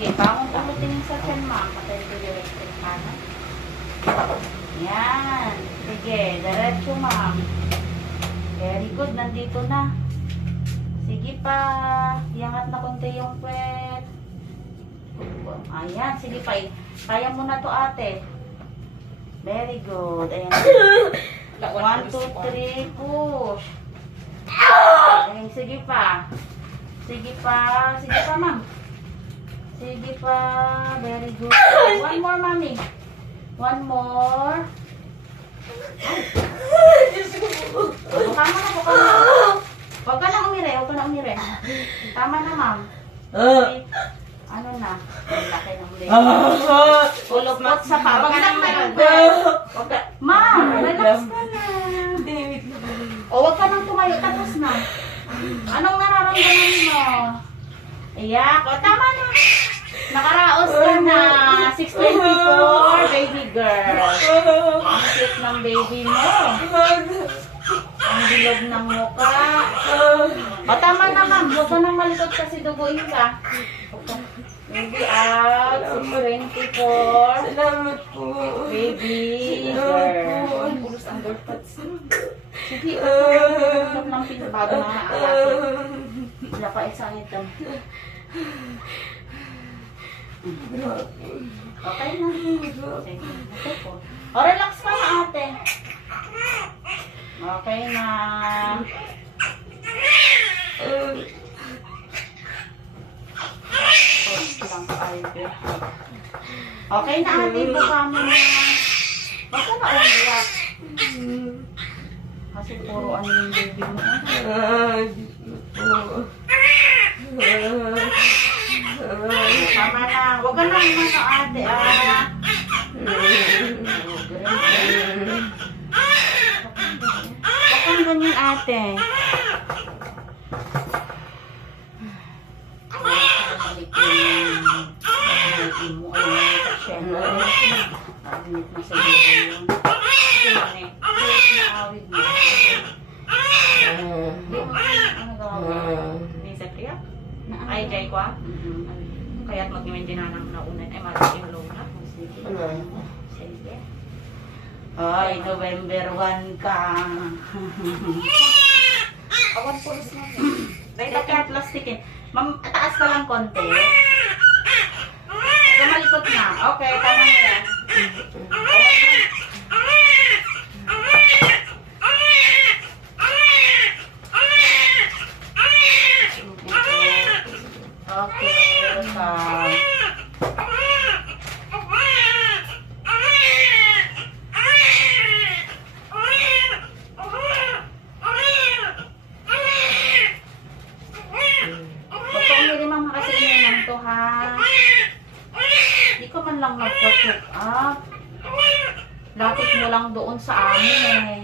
Sige, bangon ulitin yung sa tiyan, ma'am. Patay ko yung electric fan. Yan. Sige, diretso, ma'am. Very good, nandito na. Sige pa. Iangat na konti yung puwet. Ayan, sige pa. Kaya mo na to, ate. Very good. Ayan. 1, 2, 3, push. Ayan, sige pa. Sige pa. Sige pa, ma'am. Sige pa. Very good. One more, mami. One more. Buka mo na, buka mo. Huwag ka na umire, huwag ka na umire. Tama na, ma'am. Okay. Ano na? Ang laki ng leg. Ulupot sa pa. Huwag na tumayo. Ma'am, relax ka na. O, huwag ka nang tumayo. Tapos na. Anong nararamdaman mo? Iyak. O, tama na. Nakaraos ka na. 624, baby girl. Ang cute ng baby mo. Ang bilog ng mukha. O, tama na, ma'am. Huwag ka nang malikot kasi duguin ka. Baby out. 624. Salamat po. Baby girl. Pulos ang door pads. Sige, huwag ng pinabago na naaalaki. Wala pa excited lang. Okay na. Okay po. O, relax ka na, ate. Okay na. Okay na, ate. Buka mo na. Huwag ka na umiyak. Kasi puro ano yung baby mo. Tama na. Huwag ka na umano, ate. Huwag kang ganyan, ate. Narinig mo sa iyo yun. Kasi naawid mo. Ano gawin? May sakriya? Ay, jay ko ah. Kaya't mag-imagine na nang naunan. Ay, marating low na. Sige. Ay, November 1 ka. Awan pulos na. Dahil kaya plastikin. Ma'am, taas ka lang konti. Malikot na. Okay, tama na yan. Okay, welcome. Magpaumili ma'am kasi inyo to ha. Di ko man lang nag-check up. Lapit mo lang doon sa amin eh.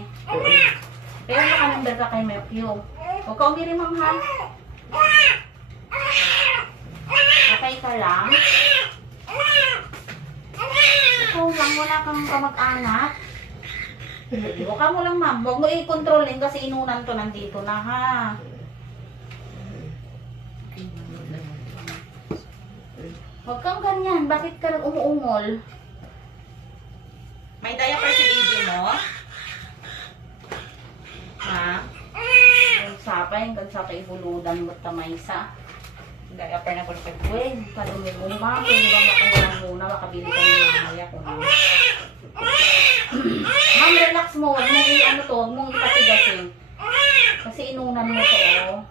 Kaya na ka nang daga kay Mepyo. Huwag ka umiri ma'am ha. Okay ka lang? Ikaw lang, wala kang kamag-anak. Huwag ka mo lang ma'am. Huwag mo i-controlin kasi inunan to nandito na ha. Huwag kang ganyan. Bakit ka nag-umuungol? May diaper si baby mo? Ha? Yung sapay, hanggang sapay buludan mo tamaysa. Diaper na kulpag. Uy, kalumi mo ma. Pwede bang makawalan muna, makabili ka ng mamaya kung ano. Ma'am, relax mo. Huwag mong i-ano to. Huwag mong ipatigasin. Kasi inunan mo to, oh.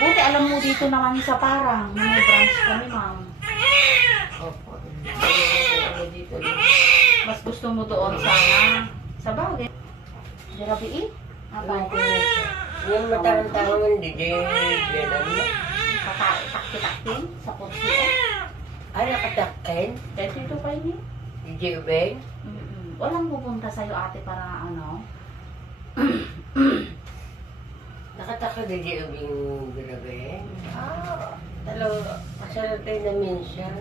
Buti alam mo dito naman sa Parang, may branch kami, ma'am. Opo. Dito. Mas gusto mo doon sana. Sa bagay. Dirabi eh? Apa? Yung matang-tangan, hindi din. Takti-taktin sa kursi. Ay, nakatakkin? Dito ito pa ini. Hindi ubeng? Walang pupunta sa'yo ate para ano. Nakataka hindi ubeng grabe. Talaga, masarap tayo na minsan.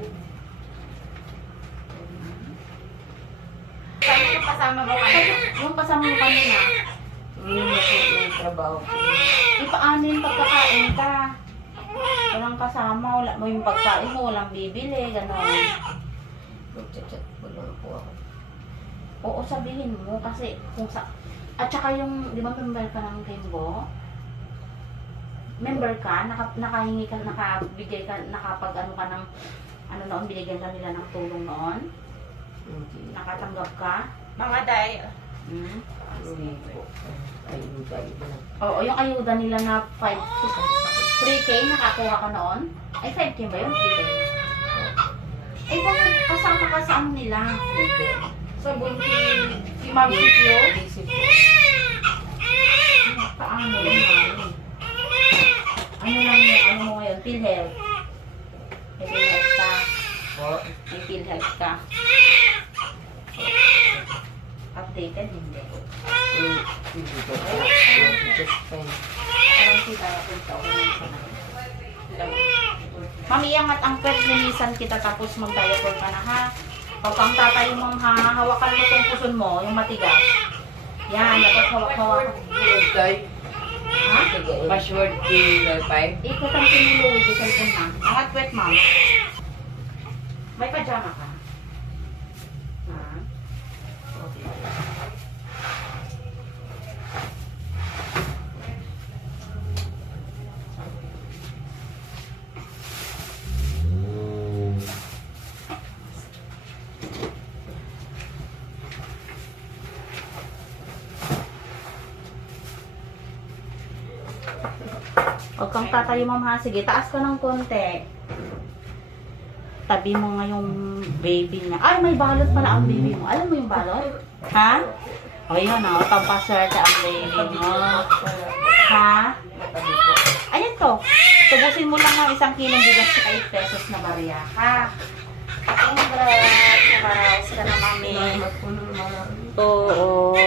Saan yung kasama mo kanina? Yung kasama mo kanina, Yung trabaho ko. ipaanin pagkakain ka. Walang kasama, wala mo yung pagkain mo, walang bibili, gano'n. Magchat-chat po lang po ako. Oo, sabihin mo kasi kung sa... At saka yung, di ba member ka ng Kimbo? Member ka, nakahingi ka, nakabigay ka, nakapag ano ka ng, ano noon, binigyan ka nila ng tulong noon? Hindi. Nakatanggap ka? Mga day. Hindi po. Ay, iba-iba lang. Oo, yung ayuda nila na 3K, nakakuha ka noon? Ay, 5K ba yun? 3K? Eh, bakit kasama ka sa ano nila? Sa bunti, si Ma'am Sitio? Isip po. Paano naman? Ano lang yung ano mo ngayon? PhilHealth. May PhilHealth ka. Po. May PhilHealth ka. Updated, hindi. Hindi po. Just fine. Parang kita punta ako ng sana. Ma'am, iangat ang pet, linisan kita tapos mag-diaper ka na ha. Pag ang tatay mong hahawakan mo itong puson mo, yung matigas. Yan, dapat hawak-hawak. Okay. Ha? Password key Wi-Fi. Ikot ang pinuluwi sa cellphone na. Angat pet, ma'am. May pajama ka? Ha? Okay. Huwag kang tatayo, ma'am ha. Sige, taas ka ng konti. Tabi mo nga yung baby niya. Ay, may balot pala ang baby mo. Alam mo yung balot? Ha? O yun o, pampaswerte ang baby mo. Ha? Ayan to. Tubusin mo lang ng 1 kilong bigas sa 8 pesos na barya. Ha? Congrats! Nakaras ka na, mami. Oo.